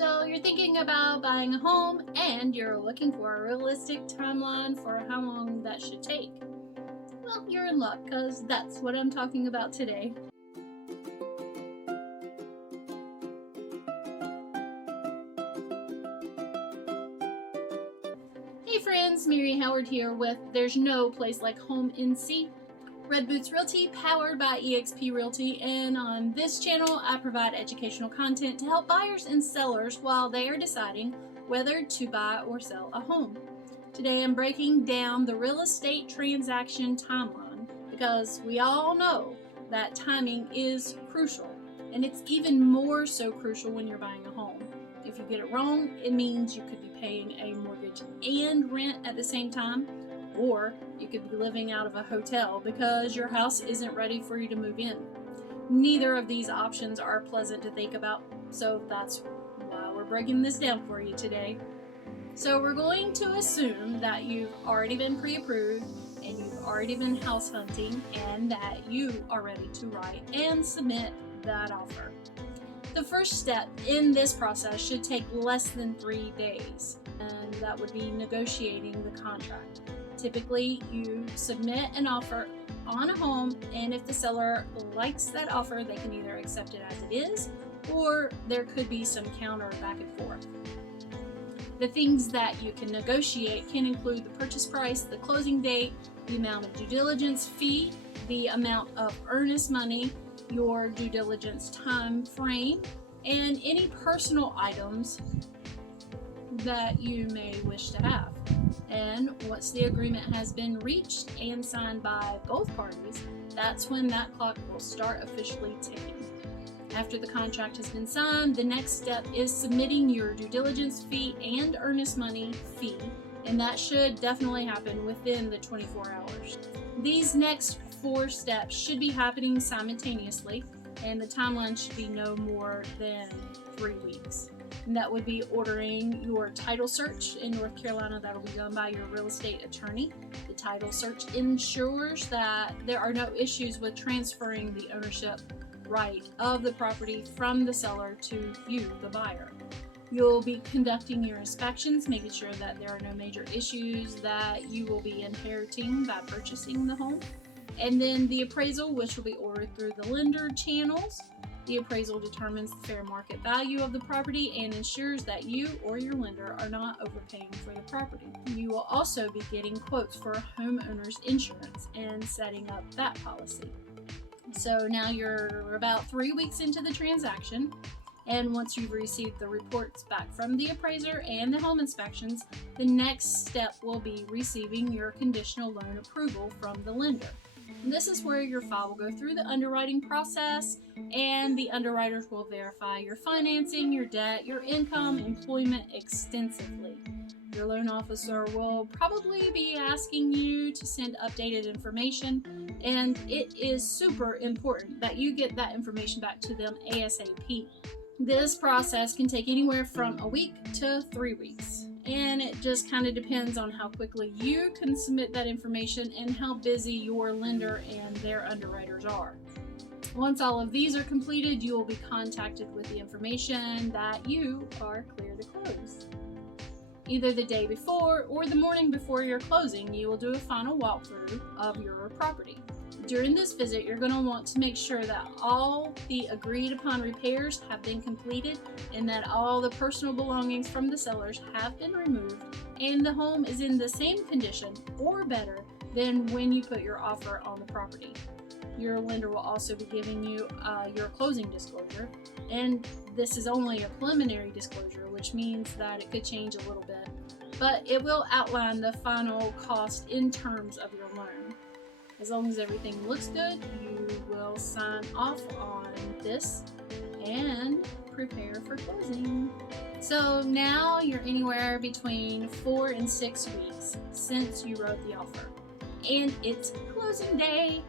So you're thinking about buying a home and you're looking for a realistic timeline for how long that should take. Well, you're in luck because that's what I'm talking about today. Hey friends, Mary Howard here with There's No Place Like Home NC, Red Boots Realty, powered by eXp Realty, and on this channel I provide educational content to help buyers and sellers while they are deciding whether to buy or sell a home. Today I'm breaking down the real estate transaction timeline because we all know that timing is crucial, and it's even more so crucial when you're buying a home. If you get it wrong, it means you could be paying a mortgage and rent at the same time, or you could be living out of a hotel because your house isn't ready for you to move in. Neither of these options are pleasant to think about, so that's why we're breaking this down for you today. So we're going to assume that you've already been pre-approved and you've already been house hunting and that you are ready to write and submit that offer. The first step in this process should take less than 3 days, and that would be negotiating the contract. Typically, you submit an offer on a home, and if the seller likes that offer, they can either accept it as it is, or there could be some counter back and forth. The things that you can negotiate can include the purchase price, the closing date, the amount of due diligence fee, the amount of earnest money, your due diligence time frame, and any personal items that you may wish to have. And once the agreement has been reached and signed by both parties, that's when that clock will start officially ticking. After the contract has been signed, the next step is submitting your due diligence fee and earnest money fee, and that should definitely happen within the 24 hours. These next 4 steps should be happening simultaneously, and the timeline should be no more than 3 weeks. And that would be ordering your title search in North Carolina. That'll be done by your real estate attorney. The title search ensures that there are no issues with transferring the ownership right of the property from the seller to you, the buyer. You'll be conducting your inspections, making sure that there are no major issues that you will be inheriting by purchasing the home. And then the appraisal, which will be ordered through the lender channels. The appraisal determines the fair market value of the property and ensures that you or your lender are not overpaying for the property. You will also be getting quotes for homeowner's insurance and setting up that policy. So now you're about 3 weeks into the transaction, and once you've received the reports back from the appraiser and the home inspections, the next step will be receiving your conditional loan approval from the lender. And this is where your file will go through the underwriting process, and the underwriters will verify your financing, your debt, your income, employment extensively. Your loan officer will probably be asking you to send updated information, and it is super important that you get that information back to them ASAP. This process can take anywhere from a week to 3 weeks, and it just kind of depends on how quickly you can submit that information and how busy your lender and their underwriters are. Once all of these are completed, you will be contacted with the information that you are clear to close. Either the day before or the morning before your closing, you will do a final walkthrough of your property. During this visit, you're going to want to make sure that all the agreed upon repairs have been completed and that all the personal belongings from the sellers have been removed and the home is in the same condition or better than when you put your offer on the property. Your lender will also be giving you your closing disclosure, and this is only a preliminary disclosure, which means that it could change a little bit, but it will outline the final cost in terms of your loan. As long as everything looks good, you will sign off on this and prepare for closing. So now you're anywhere between 4 and 6 weeks since you wrote the offer, and it's closing day.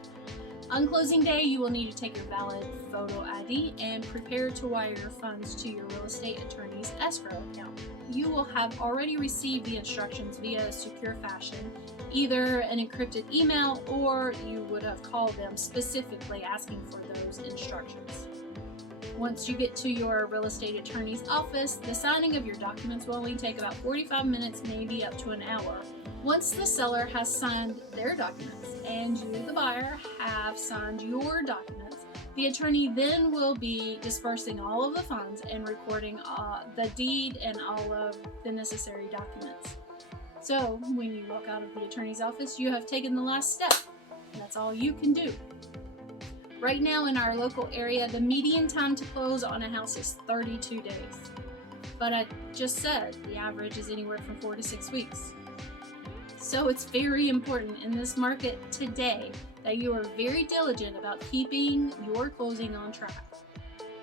On closing day, you will need to take your valid photo ID and prepare to wire your funds to your real estate attorney's escrow account. You will have already received the instructions via a secure fashion, either an encrypted email or you would have called them specifically asking for those instructions. Once you get to your real estate attorney's office, the signing of your documents will only take about 45 minutes, maybe up to an hour. Once the seller has signed their documents and you, the buyer, have signed your documents, the attorney then will be dispersing all of the funds and recording the deed and all of the necessary documents. So when you walk out of the attorney's office, you have taken the last step. That's all you can do. Right now in our local area, the median time to close on a house is 32 days. But I just said the average is anywhere from 4 to 6 weeks. So it's very important in this market today that you are very diligent about keeping your closing on track.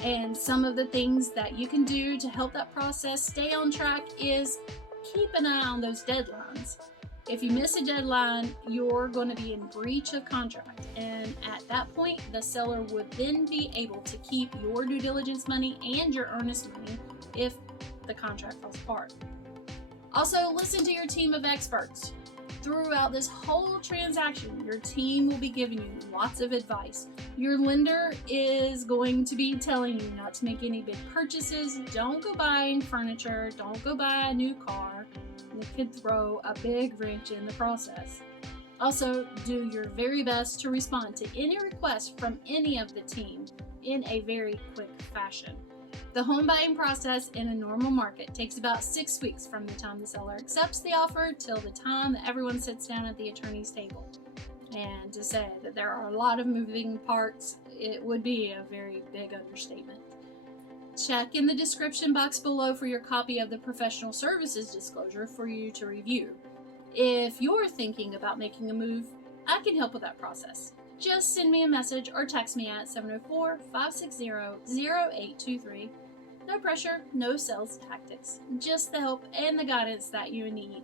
And some of the things that you can do to help that process stay on track is keep an eye on those deadlines. If you miss a deadline, you're going to be in breach of contract, and at that point, the seller would then be able to keep your due diligence money and your earnest money if the contract falls apart. Also, listen to your team of experts. Throughout this whole transaction, your team will be giving you lots of advice. Your lender is going to be telling you not to make any big purchases. Don't go buying furniture. Don't go buy a new car. It could throw a big wrench in the process. Also, do your very best to respond to any requests from any of the team in a very quick fashion. The home buying process in a normal market takes about 6 weeks from the time the seller accepts the offer till the time that everyone sits down at the attorney's table. And to say that there are a lot of moving parts, it would be a very big understatement. Check in the description box below for your copy of the professional services disclosure for you to review. If you're thinking about making a move, I can help with that process. Just send me a message or text me at 704-560-0823. No pressure, no sales tactics, just the help and the guidance that you need.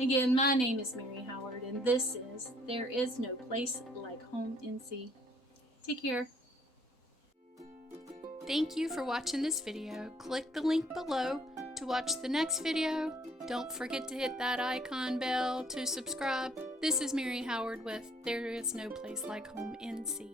Again, my name is Mary Howard, and this is There Is No Place Like Home NC. Take care. Thank you for watching this video. Click the link below to watch the next video. Don't forget to hit that icon bell to subscribe. This is Mary Howard with There Is No Place Like Home NC.